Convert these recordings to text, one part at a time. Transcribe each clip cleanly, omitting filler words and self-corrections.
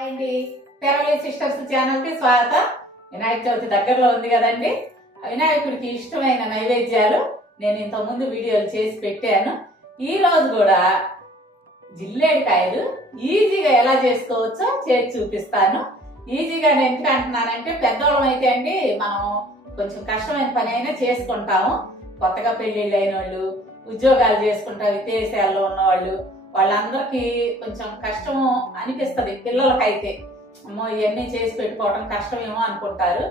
Hi అండి, Peravali sisters channel కి స్వాగతం. వినాయక చవితి దగ్గరలో ఉంది కదండి. వినాయకుడికి ఇష్టమైన నైవేద్యాలు నేను ఇంతకు ముందు వీడియోలు చేసి పెట్టాను. ఈ రోజు కూడా జిల్లేడికాయలు ఈజీగా ఎలా చేసుకోవచ్చో చేసి చూపిస్తాను. ఈజీగా నేను ఎందుకు అంటున్నానంటే, పెద్దవాళ్ళం అయితే అండి మనం కొంచెం కష్టమైన పని అయినా చేసుకుంటాము. కొత్తగా పెళ్లిళ్ళు అయిన వాళ్ళు, ఉద్యోగాలు చేసుకుంటారు, విదేశాల్లో ఉన్నవాళ్ళు, వాళ్ళందరికీ కొంచెం కష్టము అనిపిస్తుంది. పిల్లలకైతే అమ్మో ఇవన్నీ చేసి పెట్టుకోవడం కష్టమేమో అనుకుంటారు.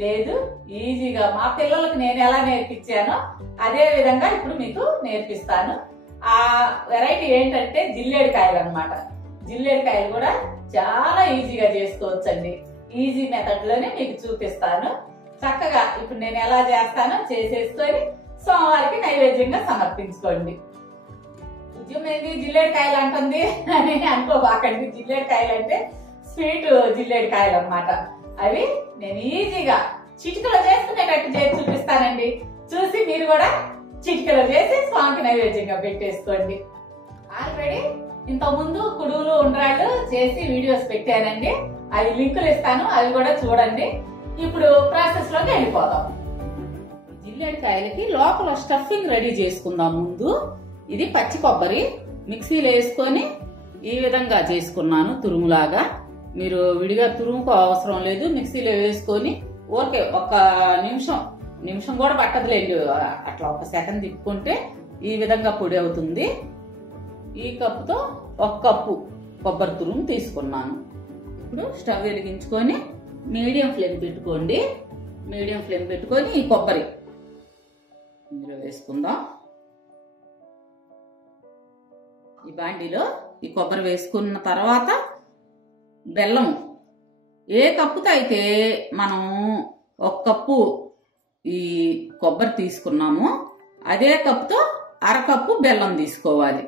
లేదు, ఈజీగా మా పిల్లలకు నేను ఎలా నేర్పించానో అదే విధంగా ఇప్పుడు మీకు నేర్పిస్తాను. ఆ వెరైటీ ఏంటంటే జిల్లేడికాయలు అన్నమాట. జిల్లేడికాయలు కూడా చాలా ఈజీగా చేసుకోవచ్చండి. ఈజీ మెథడ్ లోనే మీకు చూపిస్తాను. చక్కగా ఇప్పుడు నేను ఎలా చేస్తానో చేసేసుకొని సోమవారికి నైవేద్యంగా సమర్పించుకోండి. ఉద్యమం ఏంది జిల్లేడికాయలు అంటుంది అని అనుకోబాకండి. జిల్లేడికాయలు అంటే స్వీట్ జిల్లేడికాయలు అన్నమాట. అవి నేను ఈజీగా చిటికలో చేసుకునేటట్టు చేసి చూపిస్తానండి. చూసి మీరు కూడా చిటికలో చేసి స్వామికి నైవేద్యంగా పెట్టేసుకోండి. ఆల్రెడీ ఇంతకుముందు కుడువులు ఉండ్రాళ్ళు చేసి వీడియోస్ పెట్టానండి. అవి లింకులు ఇస్తాను, అవి కూడా చూడండి. ఇప్పుడు ప్రాసెస్ లోకి వెళ్ళిపోదాం. జిల్లేడికాయలకి లోపల స్టఫింగ్ రెడీ చేసుకుందాం. ముందు ఇది పచ్చి కొబ్బరి మిక్సీలో వేసుకొని ఈ విధంగా చేసుకున్నాను తురుములాగా. మీరు విడిగా తురుముకో అవసరం లేదు, మిక్సీలో వేసుకొని ఊరికే ఒక నిమిషం కూడా పట్టదులేండి, అట్లా ఒక సెకండ్ తిప్పుకుంటే ఈ విధంగా పొడి అవుతుంది. ఈ కప్పుతో ఒక కప్పు కొబ్బరి తురుము తీసుకున్నాను. ఇప్పుడు స్టవ్ వెలిగించుకొని మీడియం ఫ్లేమ్ పెట్టుకోండి. మీడియం ఫ్లేమ్ పెట్టుకొని ఈ కొబ్బరి ఇందులో వేసుకుందాం. ఈ బాండీలో ఈ కొబ్బరి వేసుకున్న తర్వాత బెల్లం ఏ కప్పుతో అయితే మనం ఒక కప్పు ఈ కొబ్బరి తీసుకున్నాము అదే కప్పుతో అరకప్పు బెల్లం తీసుకోవాలి.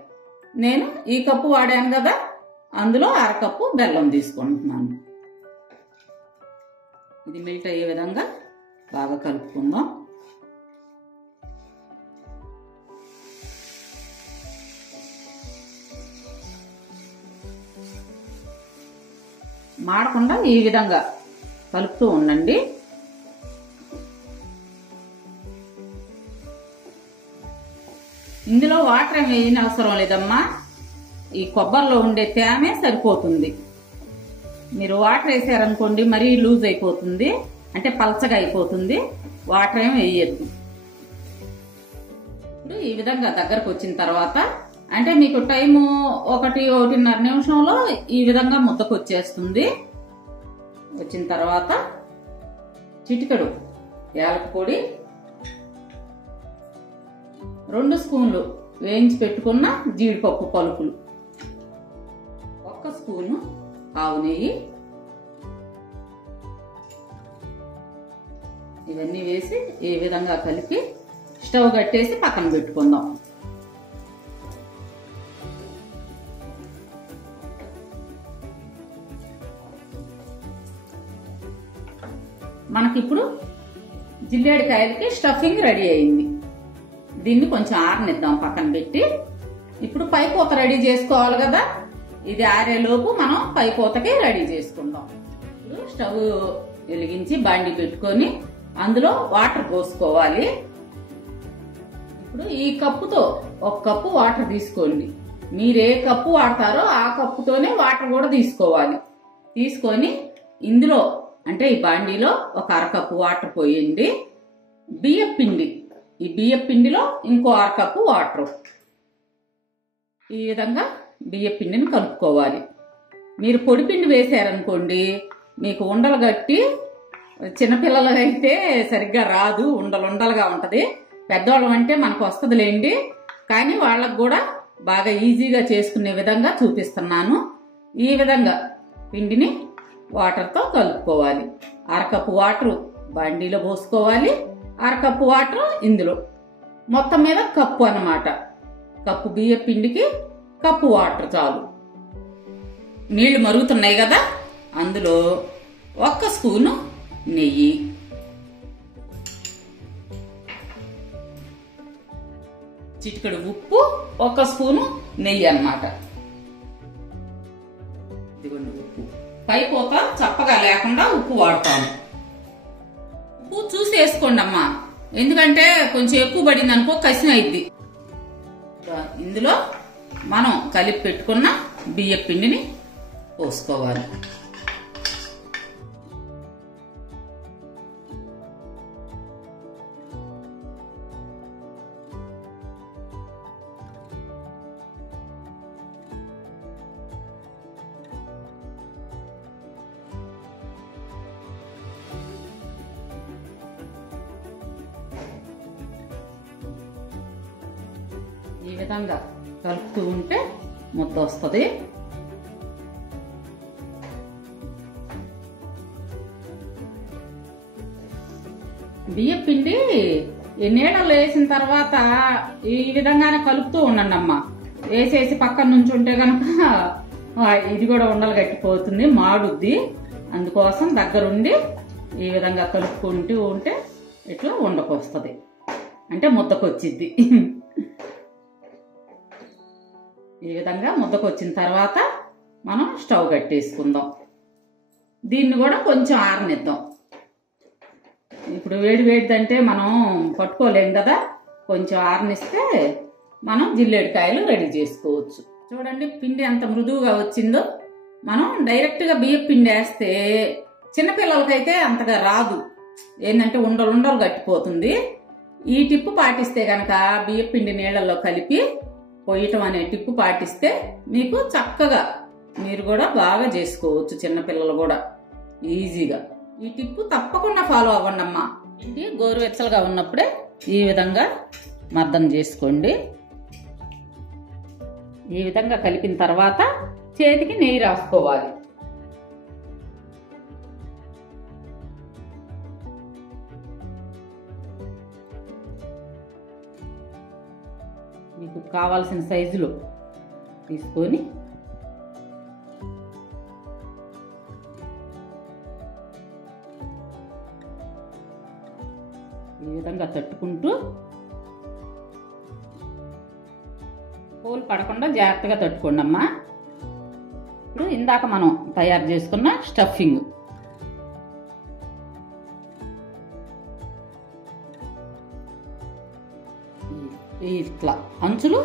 నేను ఈ కప్పు వాడాను కదా, అందులో అరకప్పు బెల్లం తీసుకుంటున్నాను. ఇది మెల్ట్ అయ్యే విధంగా బాగా కలుపుకుందాం. మాడకుండా ఈ విధంగా కలుపుతూ ఉండండి. ఇందులో వాటర్ ఏమి వేయని అవసరం లేదమ్మా, ఈ కొబ్బరిలో ఉండే తేమే సరిపోతుంది. మీరు వాటర్ వేసారనుకోండి మరీ లూజ్ అయిపోతుంది, అంటే పలచగా అయిపోతుంది. వాటర్ ఏమి వేయద్దు. ఇప్పుడు ఈ విధంగా దగ్గరకు వచ్చిన తర్వాత, అంటే మీకు టైము 1-1.5 నిమిషంలో ఈ విధంగా ముద్దకు వచ్చేస్తుంది. వచ్చిన తర్వాత చిటికెడు యాలక పొడి, 2 స్పూన్లు వేయించి పెట్టుకున్న జీడిపప్పు పలుకులు, 1 స్పూను ఆవు నెయ్యి, ఇవన్నీ వేసి ఈ విధంగా కలిపి స్టవ్ కట్టేసి పక్కన పెట్టుకుందాం. మనకిప్పుడు జిల్లేడికాయలకి స్టఫింగ్ రెడీ అయింది. దీన్ని కొంచెం ఆరనిద్దాం పక్కన పెట్టి. ఇప్పుడు పైపూత రెడీ చేసుకోవాలి కదా, ఇది ఆరేలోపు మనం పైపూతకి రెడీ చేసుకుందాం. ఇప్పుడు స్టవ్ వెలిగించి బాండి పెట్టుకొని అందులో వాటర్ పోసుకోవాలి. ఇప్పుడు ఈ కప్పుతో 1 కప్పు వాటర్ తీసుకోండి. మీరు ఏ కప్పు వాడతారో ఆ కప్పుతోనే వాటర్ కూడా తీసుకోవాలి. తీసుకొని ఇందులో అంటే ఈ బాండీలో ఒక అరకప్పు వాటర్ పోయండి. బియ్యం పిండి, ఈ బియ్యం పిండిలో ఇంకో అరకప్పు వాటర్, ఈ విధంగా బియ్యం పిండిని కలుపుకోవాలి. మీరు పొడి పిండి వేసారనుకోండి మీకు ఉండలు గట్టి, చిన్నపిల్లలైతే సరిగ్గా రాదు, ఉండలుగా ఉంటది. పెద్దవాళ్ళం అంటే మనకు వస్తుందిలేండి, కానీ వాళ్ళకు కూడా బాగా ఈజీగా చేసుకునే విధంగా చూపిస్తున్నాను. ఈ విధంగా పిండిని వాటర్తో కలుపుకోవాలి. అరకప్పు వాటర్ బండిలో పోసుకోవాలి, అరకప్పు వాటర్ ఇందులో, మొత్తం మీద కప్పు అన్నమాట. కప్పు బియ్య పిండికి కప్పు వాటర్ చాలు. నీళ్లు మరుగుతున్నాయి కదా, అందులో 1 స్పూను నెయ్యి, చిటికెడు ఉప్పు, 1 స్పూను నెయ్యి అన్నమాట. ఇదిగోండి ఉప్పు. పైపోత చప్పగా లేకుండా ఉప్పు వాడతాను. ఉప్పు చూసి వేసుకోండి అమ్మా, ఎందుకంటే కొంచెం ఎక్కువ పడింది అనుకో కసిన అయిద్ది. ఇందులో మనం కలిపి పెట్టుకున్న బియ్యం పిండిని పోసుకోవాలి. ఈ విధంగా కలుపుతూ ఉంటే ముద్ద వస్తుంది. బియ్యం పిండి నీళ్ళలో వేసిన తర్వాత ఈ విధంగానే కలుపుతూ ఉండండి అమ్మ. వేసేసి పక్కన నుంచి ఉంటే కనుక ఇది కూడా ఉండలు గట్టిపోతుంది, మాడుద్ది. అందుకోసం దగ్గరుండి ఈ విధంగా కలుపుకుంటూ ఉంటే ఇట్లా ఉండకొస్తుంది, అంటే ముద్దకొచ్చిద్ది. ఈ విధంగా ముద్దకొచ్చిన తర్వాత మనం స్టవ్ కట్టేసుకుందాం. దీన్ని కూడా కొంచెం ఆరనిద్దాం. ఇప్పుడు వేడి వేడిదంటే మనం పట్టుకోలేం కదా, కొంచెం ఆరనిస్తే మనం జిల్లేడికాయలు రెడీ చేసుకోవచ్చు. చూడండి పిండి ఎంత మృదువుగా వచ్చిందో. మనం డైరెక్ట్గా బియ్యం పిండి వేస్తే చిన్నపిల్లలకైతే అంతగా రాదు, ఏంటంటే ఉండలు ఉండలు గట్టిపోతుంది. ఈ టిప్పు పాటిస్తే కనుక బియ్యం పిండి నీళ్ళల్లో కలిపి పోయటం అనే టిప్పు పాటిస్తే మీకు చక్కగా మీరు కూడా బాగా చేసుకోవచ్చు, చిన్నపిల్లలు కూడా ఈజీగా. ఈ టిప్పు తప్పకుండా ఫాలో అవ్వండి అమ్మా. ఇది గోరువెచ్చలుగా ఉన్నప్పుడే ఈ విధంగా మర్దం చేసుకోండి. ఈ విధంగా కలిపిన తర్వాత చేతికి నెయ్యి రాసుకోవాలి. మీకు కావాల్సిన సైజులో తీసుకొని ఈ విధంగా తట్టుకుంటూ పూలు పడకుండా జాగ్రత్తగా తట్టుకోండి అమ్మా. ఇప్పుడు ఇందాక మనం తయారు చేసుకున్న స్టఫింగ్ ఇట్లా అంచులు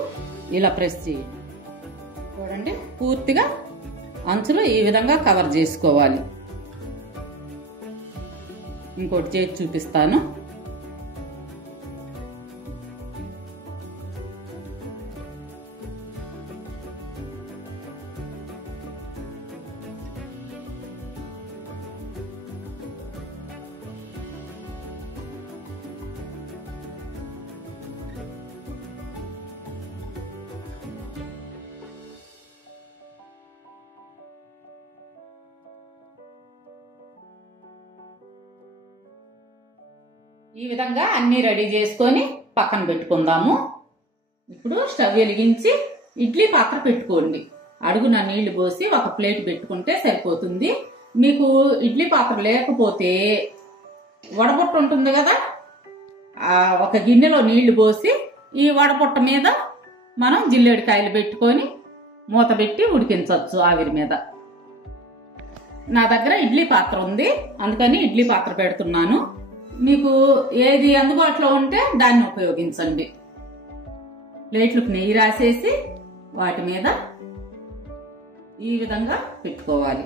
ఇలా ప్రెస్ చేయండి. చూడండి పూర్తిగా అంచులు ఈ విధంగా కవర్ చేసుకోవాలి. ఇంకోటి చేసి చూపిస్తాను. ఈ విధంగా అన్ని రెడీ చేసుకొని పక్కన పెట్టుకుందాము. ఇప్పుడు స్టవ్ వెలిగించి ఇడ్లీ పాత్ర పెట్టుకోండి. అడుగున నీళ్లు పోసి ఒక ప్లేట్ పెట్టుకుంటే సరిపోతుంది. మీకు ఇడ్లీ పాత్ర లేకపోతే వడబొట్ట ఉంటుంది కదా, ఒక గిన్నెలో నీళ్లు పోసి ఈ వడబొట్ట మీద మనం జిల్లేడికాయలు పెట్టుకొని మూత పెట్టి ఉడికించవచ్చు ఆవిరి మీద. నా దగ్గర ఇడ్లీ పాత్ర ఉంది, అందుకని ఇడ్లీ పాత్ర పెడుతున్నాను. మీకు ఏది అందుబాటులో ఉంటే దాన్ని ఉపయోగించండి. ప్లేట్లకు నెయ్యి రాసేసి వాటి మీద ఈ విధంగా పెట్టుకోవాలి.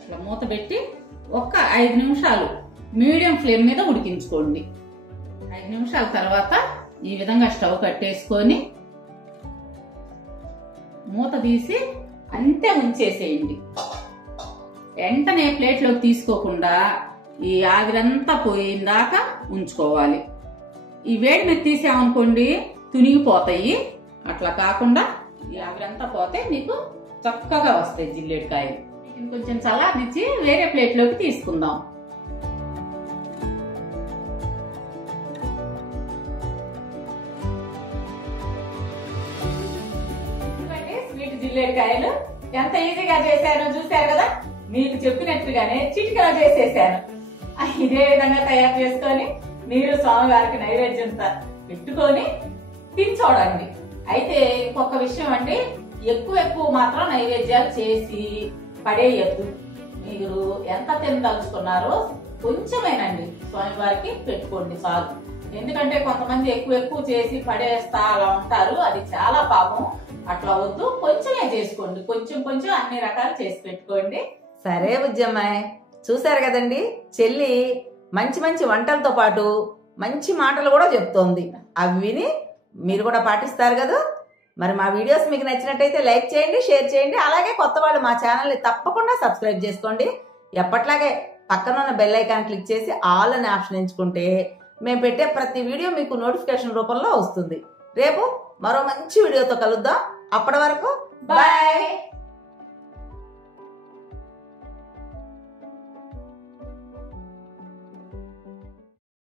ఇట్లా మూత పెట్టి ఒక్క 5 నిమిషాలు మీడియం ఫ్లేమ్ మీద ఉడికించుకోండి. 5 నిమిషాల తర్వాత ఈ విధంగా స్టవ్ కట్టేసుకొని మూత తీసి అంతే ఉంచేసేయండి. వెంటనే ప్లేట్లోకి తీసుకోకుండా ఈ ఆవిరంతా పోయిందాకా ఉంచుకోవాలి. ఈ వేడి మీద తీసామనుకోండి తునిగిపోతాయి. అట్లా కాకుండా ఈ ఆవిరంతా పోతే మీకు చక్కగా వస్తాయి జిల్లేడికాయలు. కొంచెం చల్లారనిచ్చి వేరే ప్లేట్లోకి తీసుకుందాం. స్వీట్ జిల్లేడికాయలు ఎంత ఈజీగా చేశానో చూశారు కదా. మీకు చెప్పినట్టుగానే చిటికలో చేసేసాను. ఇదే విధంగా తయారు చేసుకొని మీరు స్వామివారికి నైవేద్యం పెట్టుకొని తిని చూడండి. అయితే ఇంకొక విషయం అండి, ఎక్కువ మాత్రం నైవేద్యాలు చేసి పడేయద్దు. మీరు ఎంత తినదలుచుకున్నారో కొంచెమేనండి స్వామివారికి పెట్టుకోండి చాలు. ఎందుకంటే కొంతమంది ఎక్కువ చేసి పడేస్తా అలా ఉంటారు, అది చాలా పాపం. అట్లా వద్దు, కొంచెమే చేసుకోండి, కొంచెం అన్ని రకాలు చేసి పెట్టుకోండి. సరే బుజ్జమ్మాయి, చూసారు కదండి, చెల్లి మంచి మంచి వంటలతో పాటు మంచి మాటలు కూడా చెప్తోంది. అవి విని మీరు కూడా పాటిస్తారు కదా. మరి మా వీడియోస్ మీకు నచ్చినట్టయితే లైక్ చేయండి, షేర్ చేయండి. అలాగే కొత్త వాళ్ళు మా ఛానల్ని తప్పకుండా సబ్స్క్రైబ్ చేసుకోండి. ఎప్పట్లాగే పక్కన ఉన్న బెల్ ఐకాన్ క్లిక్ చేసి ఆల్ అనే ఆప్షన్ ఎంచుకుంటే మేము పెట్టే ప్రతి వీడియో మీకు నోటిఫికేషన్ రూపంలో వస్తుంది. రేపు మరో మంచి వీడియోతో కలుద్దాం. అప్పటి వరకు బాయ్.